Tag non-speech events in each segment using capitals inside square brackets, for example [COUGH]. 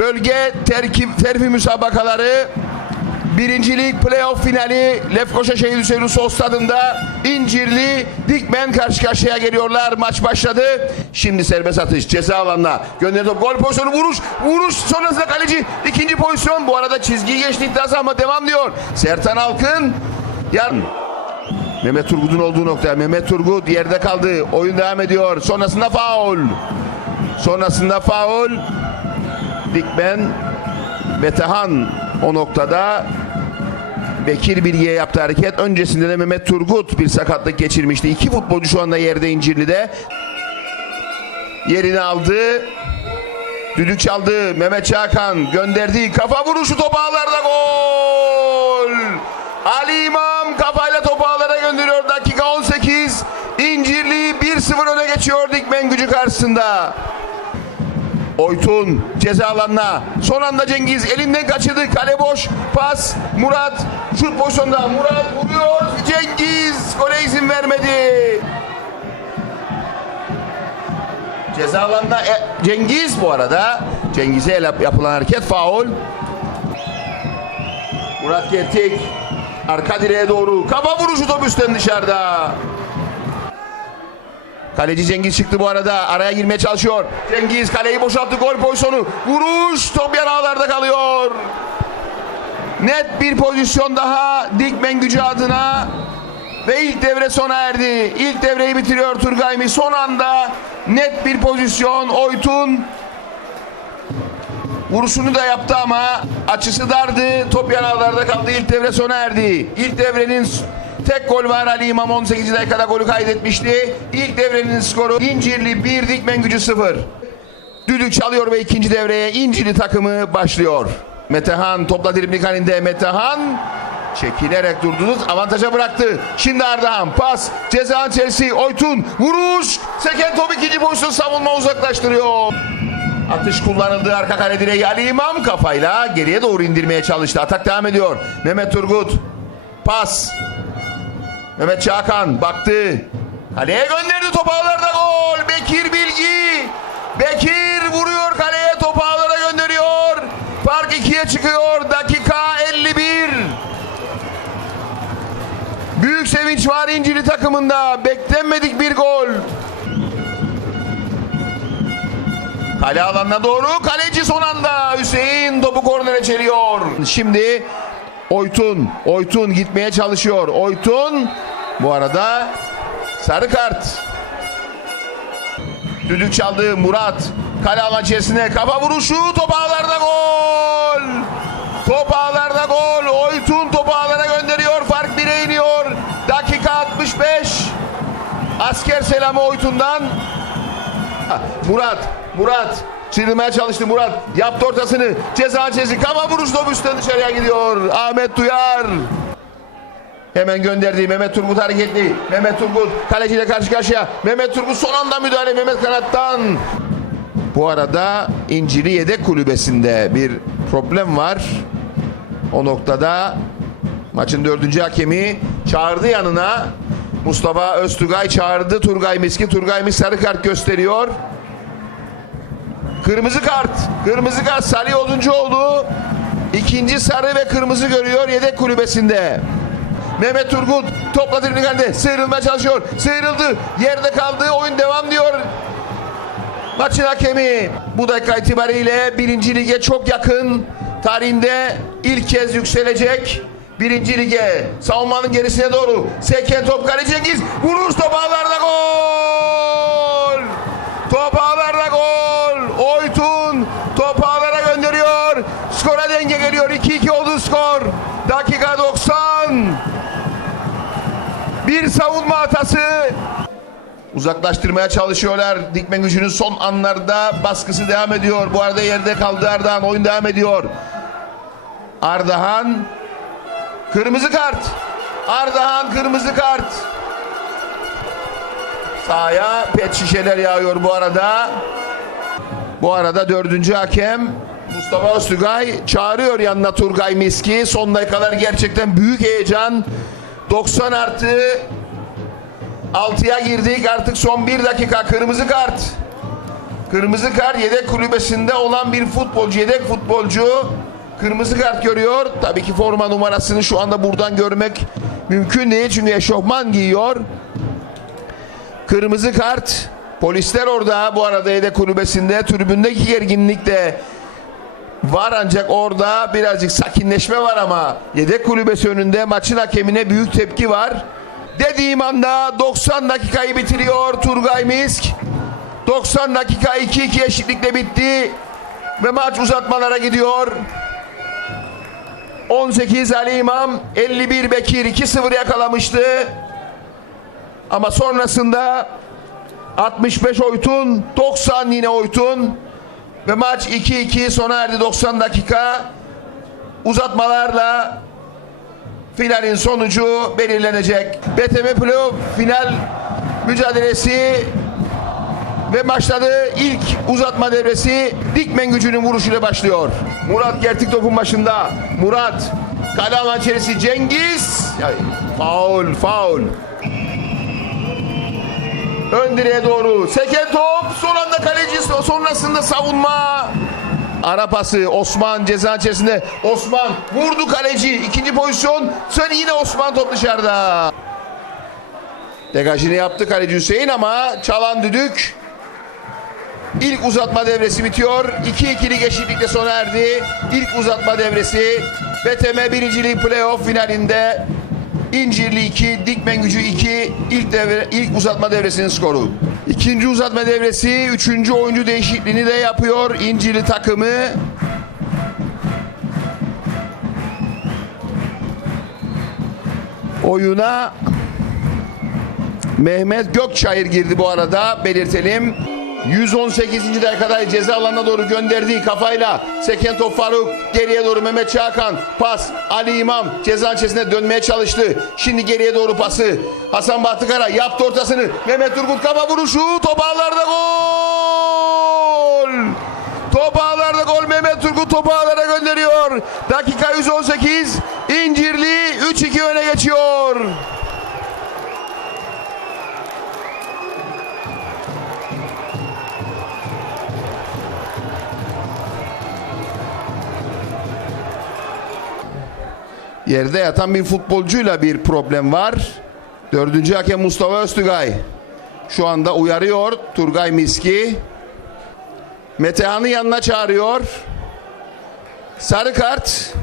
Bölge terkip terfi müsabakaları Birincilik playoff finali Lefkoşa Şehir Hüseyin Usta stadında İncirli Dikmen karşı karşıya geliyorlar. Maç başladı. Şimdi serbest atış ceza alanına gönderdi. Gol pozisyonu vuruş. Vuruş sonrasında kaleci ikinci pozisyon. Bu arada çizgiyi geçti iddiası ama devam diyor. Sertan Alkın yan Mehmet Turgut'un olduğu nokta. Mehmet Turgut yerde kaldı. Oyun devam ediyor. Sonrasında faul. Sonrasında faul. Dikmen Metehan o noktada Bekir Bilge'ye yaptığı hareket. Öncesinde de Mehmet Turgut bir sakatlık geçirmişti. İki futbolcu şu anda yerde İncirli'de. Yerini aldı. Düdük çaldı. Mehmet Çakan gönderdi. Kafa vuruşu top ağlarda gol. Ali İmam kafayla topu ağlara gönderiyor. Dakika 18. İncirli 1-0 öne geçiyor Dikmen gücü karşısında. Oytun ceza alanına. Son anda Cengiz elinden kaçırdı. Kale boş. Pas. Murat şut pozisyonda. Murat vuruyor. Cengiz gole izin vermedi. Ceza alanında e, Cengiz bu arada. Cengiz'e yapılan hareket faul. Murat Gertik arka direğe doğru. Kafa vuruşu top üstten dışarıda. Kaleci Cengiz çıktı bu arada. Araya girmeye çalışıyor. Cengiz kaleyi boşalttı. Gol pozisyonu. Vuruş. Top yan ağlarda kalıyor. Net bir pozisyon daha Dikmen gücü adına. Ve ilk devre sona erdi. İlk devreyi bitiriyor Turgay Son anda net bir pozisyon. Oytun Vuruşunu da yaptı ama açısı dardı. Top yanarlarda kaldı. İlk devre sona erdi. İlk devrenin tek gol var. Ali İmam 18 dakikada golü kaydetmişti. İlk devrenin skoru İncirli 1 Dikmen gücü 0. Düdük çalıyor ve ikinci devreye İncirli takımı başlıyor. Metehan topla dribling halinde Metehan çekilerek durdunuz avantaja bıraktı. Şimdi Ardahan pas ceza Chelsea Oytun vuruş seken top ikinci pozisyon savunma uzaklaştırıyor. Atış kullanıldı arka kale direği Ali İmam kafayla geriye doğru indirmeye çalıştı. Atak devam ediyor. Mehmet Turgut pas. Mehmet Çakan baktı. Kaleye gönderdi topu ağlarda gol. Bekir Bilgi. Bekir vuruyor kaleye topu ağlara gönderiyor. Fark ikiye çıkıyor. Dakika 51. Büyük sevinç var İncili takımında. Beklenmedik bir gol. Kale alanına doğru kaleci son anda Hüseyin topu kornere çeliyor. Şimdi Oytun, Oytun gitmeye çalışıyor. Oytun bu arada sarı kart. Düdük çaldı Murat. Kale alan kafa vuruşu top ağlarda gol. Top ağlarda gol. Oytun topu ağlara gönderiyor. Fark 1'e iniyor. Dakika 65. Asker selamı Oytun'dan. Murat, Murat çırılmaya çalıştı Murat. Yaptı ortasını. Ceza çizgi. Kafa vuruş top üstten dışarıya gidiyor. Ahmet Duyar. Hemen gönderdi Mehmet Turgut hareketli. Mehmet Turgut kaleciyle karşı karşıya. Mehmet Turgut son anda müdahale Mehmet Kanat'tan. Bu arada İncili yedek kulübesinde bir problem var. O noktada maçın dördüncü hakemi çağırdı yanına. Mustafa Öztugay çağırdı Turgay Miski. Turgay Miski sarı kart gösteriyor. Kırmızı kart. Kırmızı kart Salih Oduncuoğlu. ikinci sarı ve kırmızı görüyor yedek kulübesinde. Mehmet Turgut topla driblinglerde sıyrılmaya çalışıyor. Sıyrıldı. Yerde kaldı. Oyun devam diyor. Maçın hakemi bu dakika itibariyle birinci lige çok yakın. Tarihinde ilk kez yükselecek. Birinci lige savunmanın gerisine doğru. Seken top kaleci Cengiz. Vuruş top ağlarda gol. Top ağlarda gol. Oytun top ağlara gönderiyor. Skora geliyor. 2-2 oldu skor. Dakika 90. Bir savunma hatası. Uzaklaştırmaya çalışıyorlar. Dikmen gücünün son anlarda baskısı devam ediyor. Bu arada yerde kaldı Ardahan. Oyun devam ediyor. Ardahan kırmızı kart. Ardahan kırmızı kart. Sahaya pet şişeler yağıyor bu arada. Bu arada dördüncü hakem Mustafa Öztürkay çağırıyor yanına Turgay Miski. Son dakikalar gerçekten büyük heyecan. 90 artı 6'ya girdik artık son bir dakika kırmızı kart. Kırmızı kart yedek kulübesinde olan bir futbolcu, yedek futbolcu kırmızı kart görüyor. Tabii ki forma numarasını şu anda buradan görmek mümkün değil çünkü eşofman giyiyor. Kırmızı kart. Polisler orada bu arada yedek kulübesinde. Tribündeki gerginlik de var ancak orada birazcık sakinleşme var ama yedek kulübesi önünde maçın hakemine büyük tepki var. Dediğim anda 90 dakikayı bitiriyor Turgay Misk. 90 dakika 2-2 eşitlikle bitti ve maç uzatmalara gidiyor. 18 Ali İmam, 51 Bekir 2-0 yakalamıştı. Ama sonrasında 65 Oytun, 90 yine Oytun ve maç 2-2 sona erdi 90 dakika. Uzatmalarla finalin sonucu belirlenecek. BTM Playoff final mücadelesi ve başladı. İlk uzatma devresi Dikmen gücünün vuruşuyla başlıyor. Murat Gertik topun başında. Murat kale alan içerisi Cengiz. Faul, faul. Ön direğe doğru. Seken top. Son anda kaleci sonrasında savunma. Ara pası Osman ceza içerisinde. Osman vurdu kaleci. İkinci pozisyon. Sen yine Osman top dışarıda. Degajını yaptı kaleci Hüseyin ama çalan düdük. İlk uzatma devresi bitiyor. 2-2'lik eşitlikle sona erdi. İlk uzatma devresi. BTM birinciliği playoff finalinde İncirli 2, Dikmen Gücü 2 ilk devre ilk uzatma devresinin skoru. İkinci uzatma devresi, üçüncü oyuncu değişikliğini de yapıyor İncirli takımı. Oyuna Mehmet Gökçayır girdi bu arada belirtelim. 118. dakikada ceza alanına doğru gönderdiği kafayla Seken top Faruk geriye doğru Mehmet Çakan pas Ali İmam ceza içerisine dönmeye çalıştı. Şimdi geriye doğru pası Hasan Bahtıkara yaptı ortasını Mehmet Turgut kafa vuruşu top ağlarda gol. Top ağlarda gol Mehmet Turgut topu ağlara gönderiyor. Dakika 118 İncirli 3-2 öne geçiyor. Yerde yatan bir futbolcuyla bir problem var. Dördüncü hakem Mustafa Öztürkay. Şu anda uyarıyor Turgay Miski. Metehan'ı yanına çağırıyor. Sarı kart.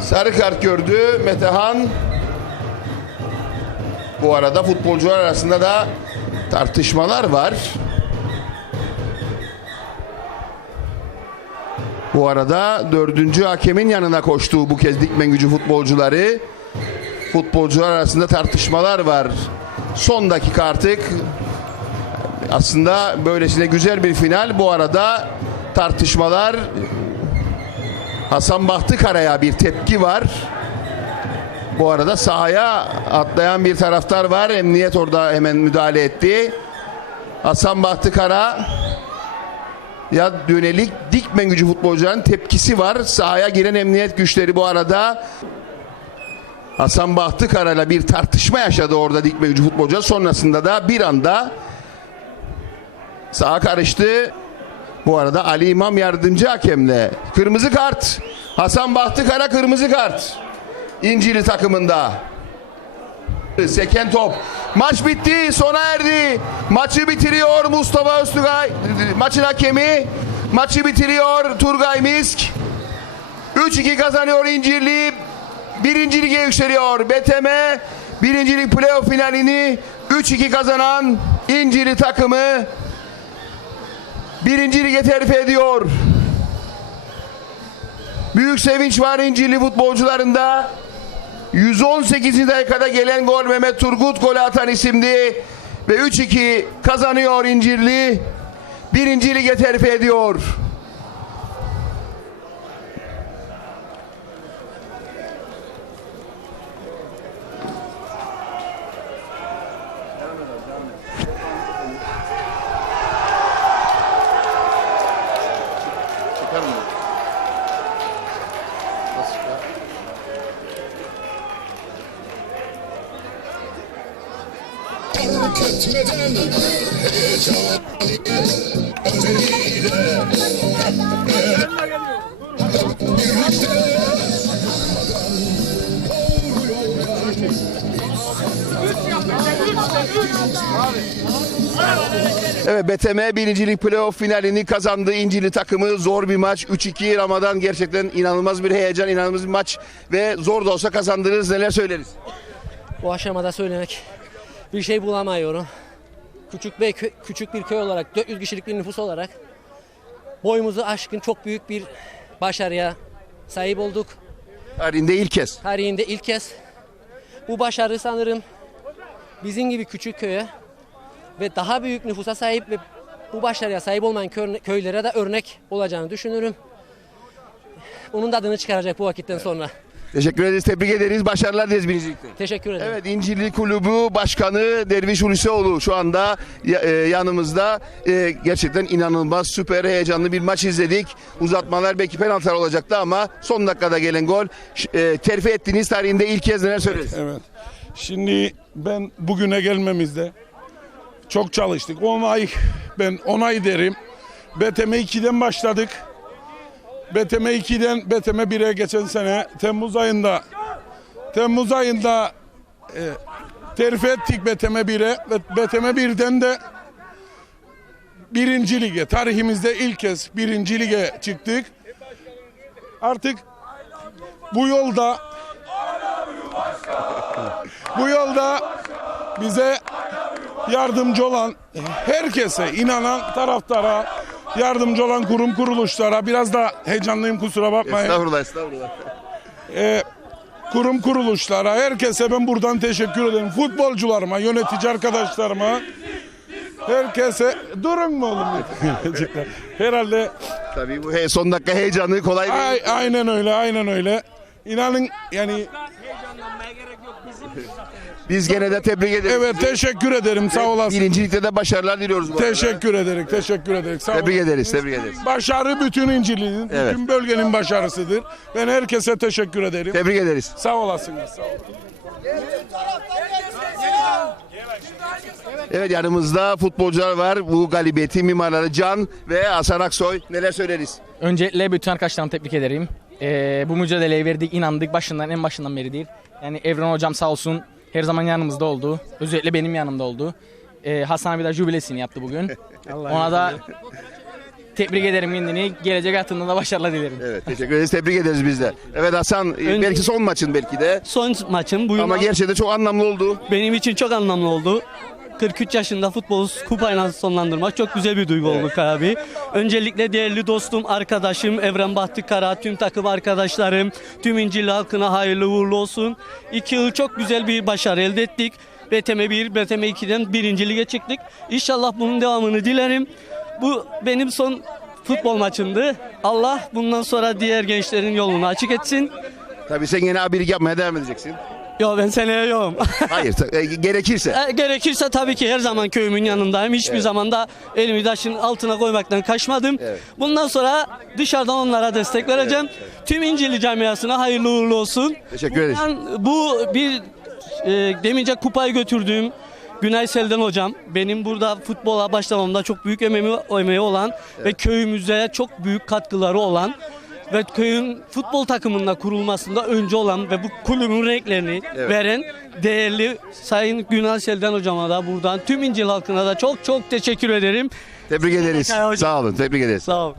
Sarı kart gördü Metehan. Bu arada futbolcular arasında da tartışmalar var. Bu arada dördüncü hakemin yanına koştuğu bu kez Dikmen gücü futbolcuları. Futbolcular arasında tartışmalar var. Son dakika artık. Aslında böylesine güzel bir final. Bu arada tartışmalar Hasan Bahtıkara'ya bir tepki var. Bu arada sahaya atlayan bir taraftar var. Emniyet orada hemen müdahale etti. Hasan Bahtıkara ya yönelik Dikmen gücü futbolcuların tepkisi var. Sahaya giren emniyet güçleri bu arada Hasan Bahtıkara'yla bir tartışma yaşadı orada Dikmen gücü futbolcular. Sonrasında da bir anda sağa karıştı. Bu arada Ali İmam yardımcı hakemle kırmızı kart. Hasan Bahtıkara kırmızı kart. İncili takımında. Seken top. Maç bitti, sona erdi. Maçı bitiriyor Mustafa Öztürkay. Maçın hakemi. Maçı bitiriyor Turgay Misk. 3-2 kazanıyor İncirli. Birinci lige yükseliyor. BTM birincilik playoff finalini 3-2 kazanan İncirli takımı birinci lige terfi ediyor. Büyük sevinç var İncirli futbolcularında. 118. dakikada gelen gol Mehmet Turgut golü atan isimdi. Ve 3-2 kazanıyor İncirli. Birinci lige terfi ediyor. Evet BTM birincilik playoff finalini kazandı. İncili takımı zor bir maç. 3-2 Ramazan gerçekten inanılmaz bir heyecan, inanılmaz bir maç ve zor da olsa kazandınız. Neler söyleriz? Bu aşamada söylemek bir şey bulamıyorum. Küçük bir köy, küçük bir köy olarak 400 kişilik bir nüfus olarak boyumuzu aşkın çok büyük bir başarıya sahip olduk. Tarihinde ilk kez. Tarihinde ilk kez bu başarı sanırım bizim gibi küçük köye ve daha büyük nüfusa sahip ve bu başarıya sahip olmayan kö- köylere de örnek olacağını düşünürüm. Onun da adını çıkaracak bu vakitten sonra. Teşekkür ederiz, tebrik ederiz. Başarılar dileriz birincilikte. Teşekkür ederim. Evet İncirli Kulübü Başkanı Derviş Hulusioğlu şu anda e, yanımızda. E, gerçekten inanılmaz süper heyecanlı bir maç izledik. Uzatmalar belki penaltılar olacaktı ama son dakikada gelen gol e, terfi ettiğiniz tarihinde ilk kez neler söyleriz? Evet. Şimdi ben bugüne gelmemizde çok çalıştık. 10 ay ben 10 ay derim. BTM 2'den başladık. BTM 2'den BTM 1'e geçen sene Temmuz ayında Temmuz ayında e, terfi ettik BTM 1'e ve BTM 1'den de birinci lige tarihimizde ilk kez birinci lige çıktık. Artık bu yolda bu yolda bize yardımcı olan herkese inanan taraftara yardımcı olan kurum kuruluşlara biraz da heyecanlıyım kusura bakmayın. Estağfurullah, estağfurullah. Ee, kurum kuruluşlara herkese ben buradan teşekkür ederim. Futbolcularıma, yönetici arkadaşlarıma herkese durun mu oğlum? [LAUGHS] Herhalde Tabii bu he- son dakika heyecanı kolay değil. ay, aynen öyle aynen öyle. İnanın yani Biz gene de tebrik ederiz. evet teşekkür ederim sağ olasın. Birincilikte de başarılar diliyoruz bu arada. Teşekkür ederim, teşekkür ederim. Sağ Tebrik olun. ederiz, tebrik ederiz. Başarı bütün İncirli'nin, Evet. bütün bölgenin başarısıdır. Ben herkese teşekkür ederim. Tebrik ederiz. Sağ olasınız. Sağ olun. Evet yanımızda futbolcular var. Bu galibiyeti mimarları Can ve Hasan Aksoy. Neler söyleriz? Öncelikle bütün arkadaşlarımı tebrik ederim. Ee, bu mücadeleye verdik, inandık başından en başından beridir. Yani Evren hocam sağ olsun her zaman yanımızda oldu. Özellikle benim yanımda oldu. Ee, Hasan abi de jübilesini yaptı bugün. [LAUGHS] Ona da tebrik ederim kendini. Gelecek hayatında da başarılar dilerim. Evet teşekkür ederiz. Tebrik ederiz biz de. Evet Hasan belki son maçın belki de. Son maçım bu yıl Ama gerçekten çok anlamlı oldu. benim için çok anlamlı oldu. 43 yaşında futbolu kupayla sonlandırmak çok güzel bir duygu oldu abi. Öncelikle değerli dostum, arkadaşım Evren Bahtı Kara, tüm takım arkadaşlarım, tüm İncilli halkına hayırlı uğurlu olsun. İki yıl çok güzel bir başarı elde ettik. BTM 1, BTM 2'den birinci lige çıktık. İnşallah bunun devamını dilerim. Bu benim son futbol maçımdı. Allah bundan sonra diğer gençlerin yolunu açık etsin. Tabii sen yine abilik yapmaya devam edeceksin. Yo ben seneye yokum. [LAUGHS] Hayır ta- e, gerekirse. E, Gerekirse tabii ki her zaman köyümün yanındayım. Hiçbir zaman da elimi taşın altına koymaktan kaçmadım. Bundan sonra dışarıdan onlara destek vereceğim. Tüm İncirli camiasına hayırlı uğurlu olsun. Teşekkür ederiz. Bu bir e, demince kupayı götürdüğüm Günay Selden hocam benim burada futbola başlamamda çok büyük emeği, emeği olan ve köyümüze çok büyük katkıları olan ve köyün futbol takımında kurulmasında önce olan ve bu kulübün renklerini veren değerli Sayın Günay Selden hocama da buradan tüm İncil halkına da çok çok teşekkür ederim. Tebrik ederiz. Sağ olun. Tebrik ederiz. Sağ olun.